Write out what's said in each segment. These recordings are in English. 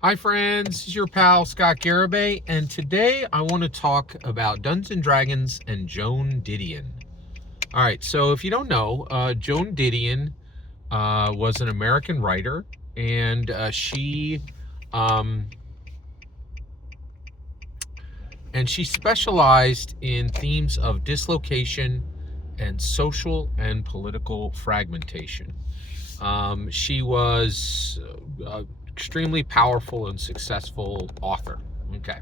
Hi friends, this is your pal Scott Garibay, and today I want to talk about Dungeons & Dragons and Joan Didion. Alright, so if you don't know, Joan Didion was an American writer, and um, she specialized in themes of dislocation and social and political fragmentation. She was extremely powerful and successful author. Okay.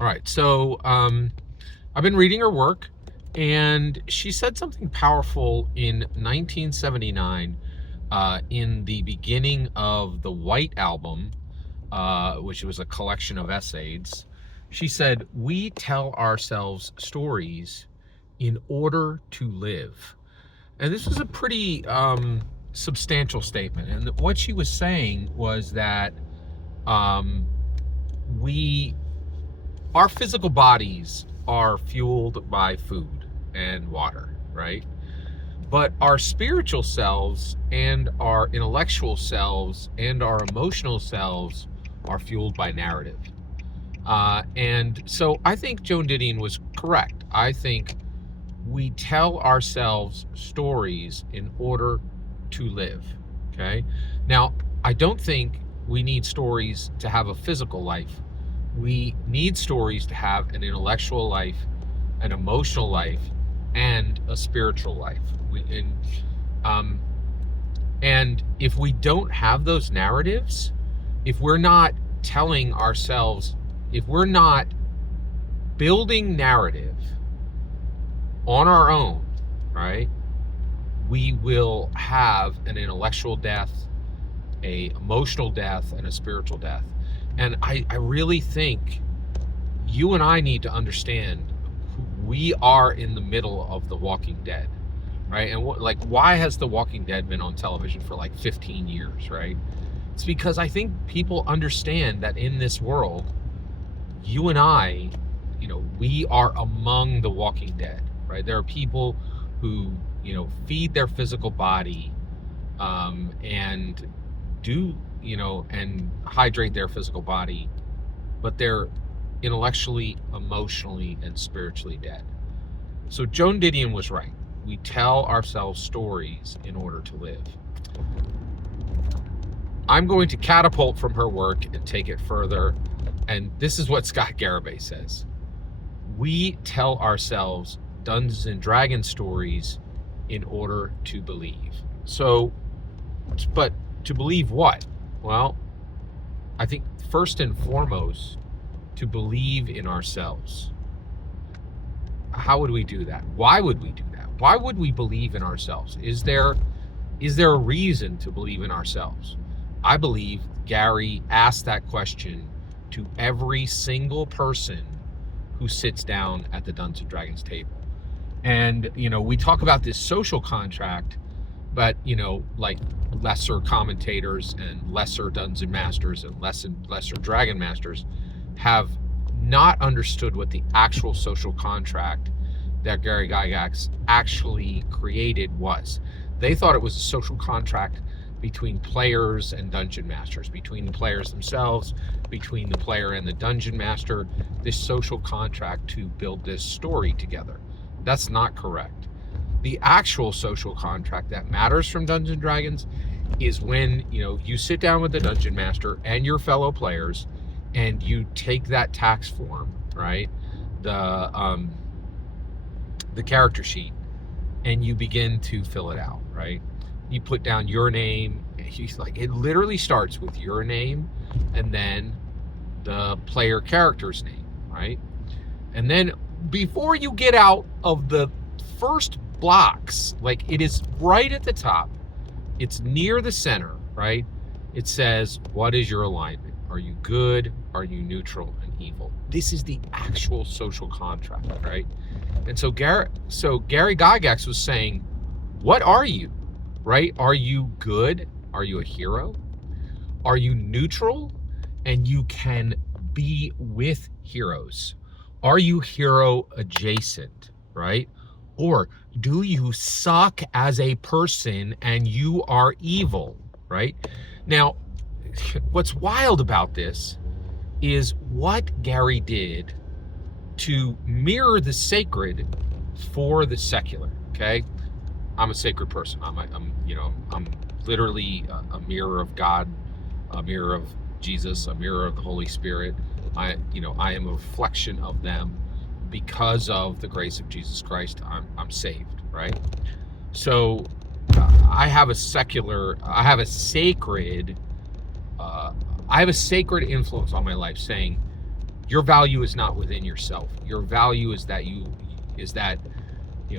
All right. So I've been reading her work, and she said something powerful in 1979 in the beginning of the White Album, which was a collection of essays. She said, "We tell ourselves stories in order to live." And this was a pretty substantial statement. And what she was saying was that um, we, our physical bodies are fueled by food and water, right? But our spiritual selves and our intellectual selves and our emotional selves are fueled by narrative. And so I think Joan Didion was correct. I think we tell ourselves stories in order to live. Okay. Now, I don't think we need stories to have a physical life. We need stories to have an intellectual life, an emotional life, and a spiritual life. And if we don't have those narratives, if we're not telling ourselves, if we're not building narrative on our own, right, we will have an intellectual death, a emotional death, and a spiritual death. And I really think you and I need to understand we are in the middle of The Walking Dead, right? And why has The Walking Dead been on television for like 15 years, right? It's because I think people understand that in this world, you and I, we are among the walking dead, right? There are people who, feed their physical body and do, and hydrate their physical body, but they're intellectually, emotionally, and spiritually dead. So Joan Didion was right. We tell ourselves stories in order to live. I'm going to catapult from her work and take it further. And this is what Scott Garibay says. We tell ourselves Dungeons and Dragons stories in order to believe. So, but to believe what? Well, I think first and foremost, to believe in ourselves. How would we do that? Why would we do that? Why would we believe in ourselves? Is there a reason to believe in ourselves? I believe Gary asked that question to every single person who sits down at the Dungeons and Dragons table. And, we talk about this social contract, but, like lesser commentators and lesser Dungeon Masters and lesser Dragon Masters have not understood what the actual social contract that Gary Gygax actually created was. They thought it was a social contract between players and dungeon masters, between the players themselves, between the player and the dungeon master, this social contract to build this story together. That's not correct. The actual social contract that matters from Dungeons & Dragons is when, you sit down with the dungeon master and your fellow players and you take that tax form, right? The character sheet, and you begin to fill it out, right? You put down your name. It literally starts with your name and then the player character's name, right? And then before you get out of the first blocks, it is right at the top, it's near the center, right? It says, what is your alignment? Are you good? Are you neutral and evil? This is the actual social contract, right? And so Gary Gygax was saying, what are you? Right? Are you good? Are you a hero? Are you neutral and you can be with heroes? Are you hero adjacent, right? Or do you suck as a person and you are evil, right? Now, what's wild about this is what Gary did to mirror the sacred for the secular. Okay, I'm a sacred person. I'm literally a mirror of God, a mirror of Jesus, a mirror of the Holy Spirit. I am a reflection of them. Because of the grace of Jesus Christ, I'm saved, right? So I have a sacred influence on my life, saying your value is not within yourself. Your value is that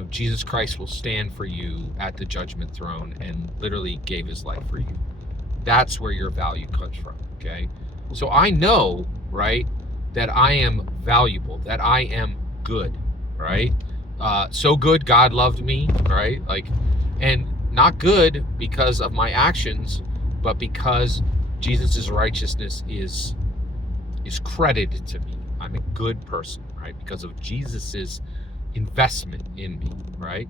Jesus Christ will stand for you at the judgment throne and literally gave his life for you. That's where your value comes from. Okay, so I know, right, that I am valuable, that I am good, right? So good God loved me, right? And not good because of my actions, but because Jesus's righteousness is credited to me. I'm a good person, right? Because of Jesus's investment in me, right?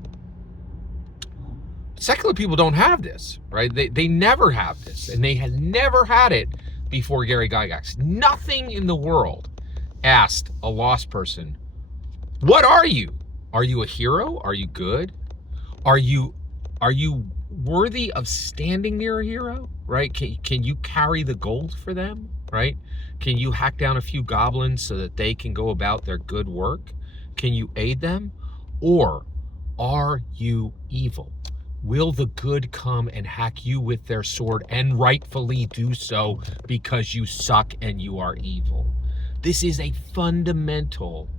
Secular people don't have this, right? They never have this, and they had never had it before Gary Gygax. Nothing in the world asked a lost person, what are you? Are you a hero? Are you good? Are you worthy of standing near a hero, right? Can you carry the gold for them, right? Can you hack down a few goblins so that they can go about their good work? Can you aid them? Or are you evil? Will the good come and hack you with their sword, and rightfully do so because you suck and you are evil? This is a fundamental,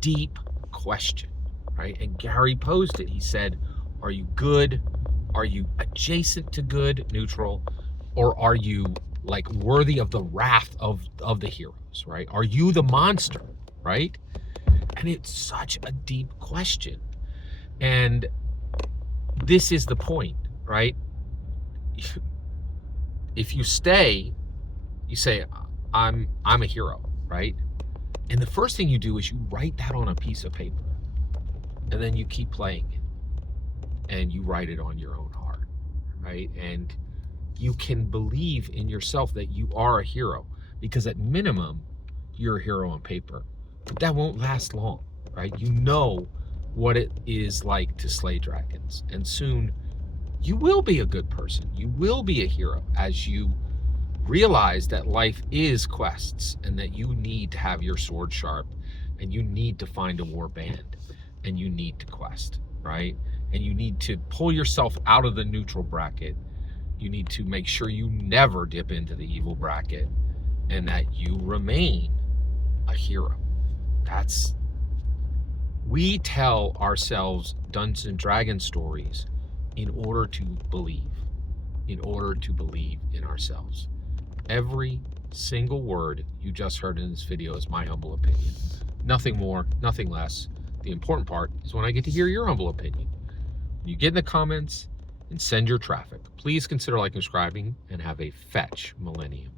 deep question, right? And Gary posed it. He said, are you good? Are you adjacent to good, neutral? Or are you worthy of the wrath of the heroes, right? Are you the monster, right? And it's such a deep question. And this is the point, right? If you stay, you say, I'm a hero, right? And the first thing you do is you write that on a piece of paper, and then you keep playing it, and you write it on your own heart, right? And you can believe in yourself that you are a hero, because at minimum, you're a hero on paper. But that won't last long, right? You know what it is like to slay dragons, and soon you will be a good person. You will be a hero as you realize that life is quests, and that you need to have your sword sharp, and you need to find a war band, and you need to quest, right? And you need to pull yourself out of the neutral bracket. You need to make sure you never dip into the evil bracket, and that you remain a hero. We tell ourselves Dungeons and Dragons stories in order to believe in ourselves. Every single word you just heard in this video is my humble opinion. Nothing more, nothing less. The important part is when I get to hear your humble opinion. You get in the comments and send your traffic. Please consider liking and subscribing, and have a fetch millennium.